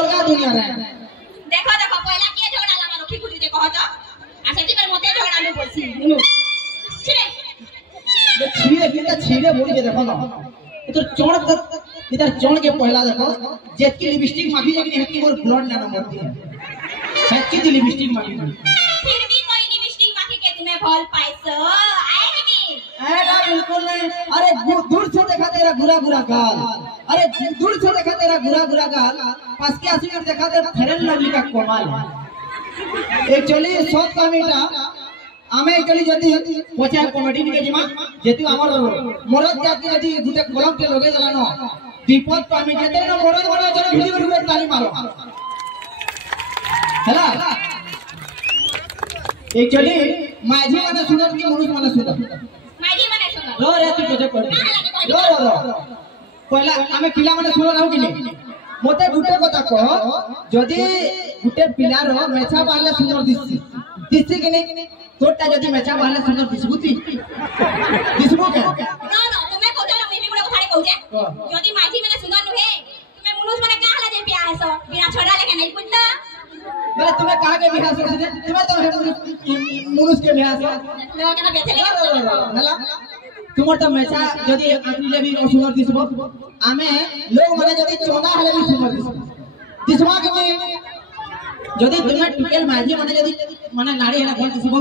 अलगा दुनिया रे देखो देखो पहला के झगड़ा लगा रखी खुद जे कहत आ सेति पर मते झगड़ा में बोलसी नुनु छिरे ये छीरे किंता छीरे बोली के देखो ना इधर चोण इधर चोण के पहला देखो जेतकी लिपस्टिक माखी जाके हेतकी मोर ब्लड ना नंबर दी हेतकी लिपस्टिक माखी फिर भी कोई लिपस्टिक माखी के तुम्हें भल पाइसो आए कि नहीं ऐसा बिल्कुल नहीं अरे दूर से देखा तेरा बुरा बुरा गाल अरे दूर से देखा तेरा बुरा बुरा गाल पास के आसी में देखा तेरा फेरन लवली का कमाल एक्चुअली शॉर्ट कॉमेडा आमे एक्चुअली जति पछा कॉमेडी निके जिमा जेति हमर मरद जाति जति गुटे कलम के लगे जलानो विपद पामी जेते न मरद बना जन भिडी भिडी ताली मारो हला एक्चुअली माझी माने सुनत की मनुष्य माने सुनत माजी माने सुनो रो रे तू पछा कर रो पहला आमे पिला माने सुनो नाउ कि नहीं मोते गुटे कथा कह जदी गुटे पिलार मेछा बाले सुंदर दिससी कि नहीं तोटा जदी मेछा बाले सुंदर दिसबुती दिसबो के नो नो तुम्हें कोठा में भी गुडा को थारे कहू जे जदी माझी माने सुनो नुहे तुम्हें मनुष्य माने का हला जे पिया आसो बिना छोड़ा लेके नहीं पुत्ता बोले तुम्हें कहा के बिहार से तुम्हें तो मनुष्य के बिहार से लोग के बेचले हला तुमर तो मेछा जदी आखिले भी सुंदर दिसबो आमे लोग माने जदी चोगा हले भी सुंदर दिसबो के नहीं जदी तुम्हें टुकेल माझी माने जदी माने नाड़ी हला भल दिसबो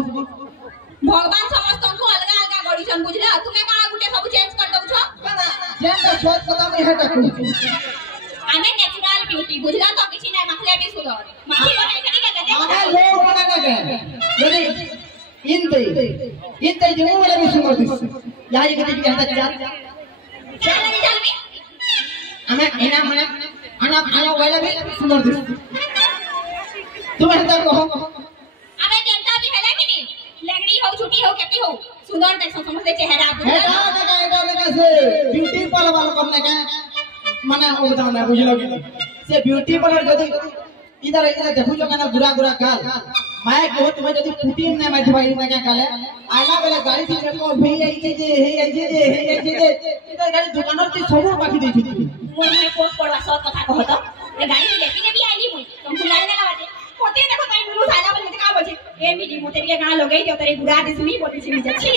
भगवान समस्त को अलगा अलगा गडिसन बुझला तुम्हें का गुटे सब चेंज कर दउ छ जेन तो सोच पता में हेटा को आमे नेचुरल ब्यूटी बुझला तो किछि नै मखले भी सुधर माखी बने कनी के कहते आमे लोग माने के जदी इनते जमो वाला भी सुंदर दिस या ये कति कहता चार चल नहीं चल भी आमे एना माने आना वाला भी सुंदर दिस तुम्हें तो कहो आमे जनता भी हैला कि नहीं लगड़ी हो छुट्टी हो केती हो सुंदर देखो समझते चेहरा एटा लगा से ब्यूटी पार्लर वाला करने के माने ओ बताओ ना बुझलो कि से ब्यूटी पार्लर जदी इधर देखु जो ना बुरा बुरा काल मैं को तुम्हें जदी पुटी ने मैं भाई ने क्या काले आला बेला गाड़ी थी को भी आई जे इधर गाड़ी दुकानर से सब बाकी देथि मोर में पोट पड़वा सब कथा कहत ए गाड़ी लेके ने भी आली मुई तुम लाइन लगा बाटे पोते देखो ताई मुनु साला बोले का बोले ए मिडी मोते के गां लगई जो तेरे गुड़ा दिसमी बोली छी जाची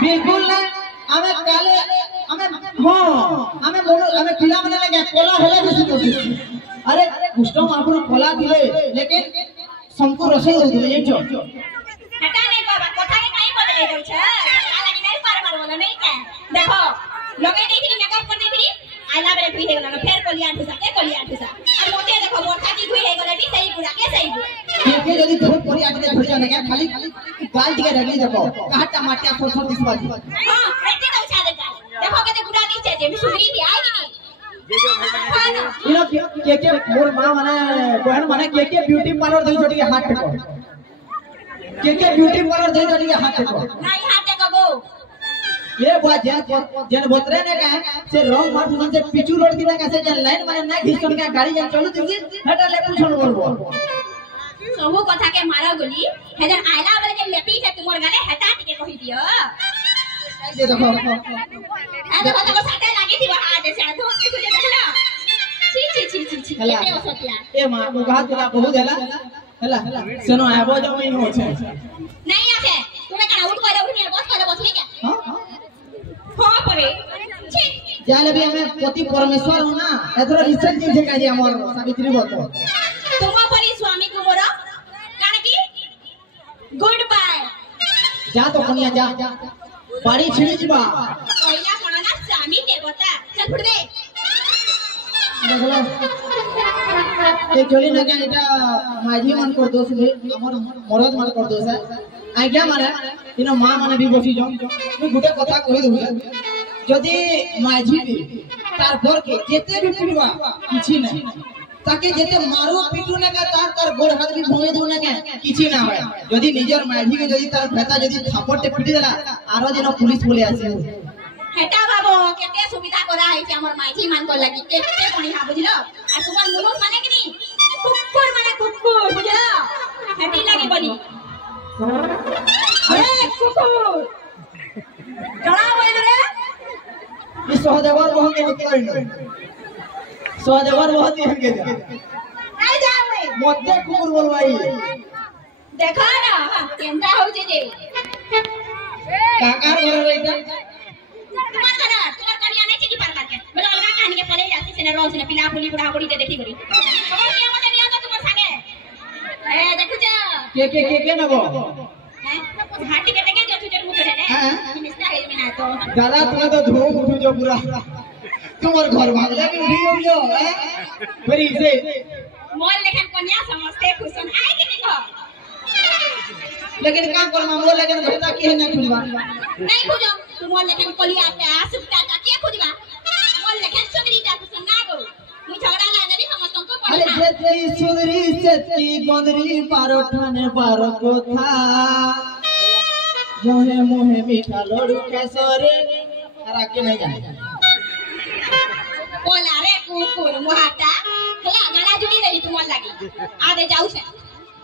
बिल्कुल ना हमें काले हमें हां हमें पिला माने लगे कोला हेले भी सुनो अरे कुष्टम आपन कोला दिले लेकिन संको रसई दउले ये जो हटा नहीं बाबा कथा के काई बदले दउ छ साला की नहीं पार मार बोला नहीं का देखो लगे देथि मेकअप कर देथि आला बेले धुई हे गला फेर कोलिया ठुसा और मोते देखो मोटा की धुई हे गला भी सही गुड़ा के सही के जदी बहुत परी आके धुई जाने के खाली गाल दिके रगली देखो कहा टमाटर फोसो दिसबा हां रेती दउ छ देखो के गुड़ा दी छे जे सुगरी दी आई कि नहीं इनो के मोर मां माने बहन माने के ब्यूटी पार्लर दई छोटी के हाथ टेको के ब्यूटी पार्लर दई छोटी के हाथ टेको नहीं हाथ टेको ये बात जन बोतरे ने कहा से रंग मार मन से पिचू रोड दिना कैसे जन लाइन माने ना घिसकन के गाड़ी जन चलू तुझे हटा ले पूछन बोलबो सबो कथा के मारा गोली हेदन आइला बेले जे लेपी है तुमर गाले हटा के कहि दियो ये देखो आ देखो तो साथे लागी थी आ जैसे आ धो के सुजे देखला छी ये ओसतिया ए मां को कहा तोरा बहुत हला सुनो आबो जो नहीं हो छे नहीं आछे तुमे का आउट करे उठनी बस करे बसली क्या हां परे छी जाले भी हमें पति परमेश्वर हो ना एथरो रिसेंट जे का जे हमर सावित्री बतो तुम परी स्वामी को मोर कान की गुड बाय जा तो कनिया जा बाड़ी छिड़ी जीवा कोइला कोन ना स्वामी देवता चल फुट दे देखलो एक्चुअली ना क्या एटा माझी मन कर दोष ले हमर मरद मन कर दोष है आज्ञा माने इनो मां माने भी बसी जो मैं गुटे कथा कहि दउ जदी माझी भी तार घर के जेते भी पिड़वा किछि नहीं ताकि जेते मारो पिटू ने का तार गोड़ हाथ भी भोए दउ ना के किछि ना होय जदी निजर माझी के जदी तार फेता जदी थापटे पिटी देला आरो दिन पुलिस बोले आसी हेटा बाबू केते सुविधा करा है कि हमर माझी मान को लगी केते बढ़िया बुझलो आ तुमर मुनुस माने कि नहीं कुकुर बुझलो हेटी लगी बनी ए कुकुर जड़ा बोल रे ई सहदेवर बहन के निकल सजवर बहुत ही हंगे जा नहीं जावे मध्य कुकुर बोलवाई देखो ना केंदा हो जे काकार घर रहता तुम्हार कनिया नहीं चिकी पार करके बोले अलगा कहानी के पले जासी से रोज ने पिला पुली बुढ़ा बुढ़ी देखी करी और के मत नहीं आता तुम्हार संगे ए देखो जा के नबो हाटी के देखे जो तुझे मुझे ने मिस्टर है में ना तो दादा तुम्हें तो धूम उठू जो पूरा तुम्हार घर भागले भी उठी हो जो फिर इसे मोल लेकिन कन्या समझते खुशन आए कि देखो लेकिन काम करना मोल लेकिन घटा की है नहीं खुलवा नहीं खोजो तुम मोल लेकिन कलिया पे आसुकता का के खोजबा मोल लेकिन सुंदरी जा खुशन ना गो मु झगड़ा ना नहीं समझतो को अरे जेती सुंदरी सेती गोंदरी पारो ठाने पारो को था मोहे मोहे मीठा लोड़ू कैसोरे हरा के नहीं जाने बोला रे कुकुर मुहाटा चला गाना जुड़ी रही तुम लगी आगे जाऊ से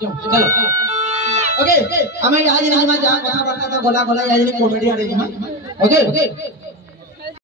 चलो ओके हमें आज नहीं जहाँ कथा बता था गोला गोला आज कॉमेडी आ रही है ओके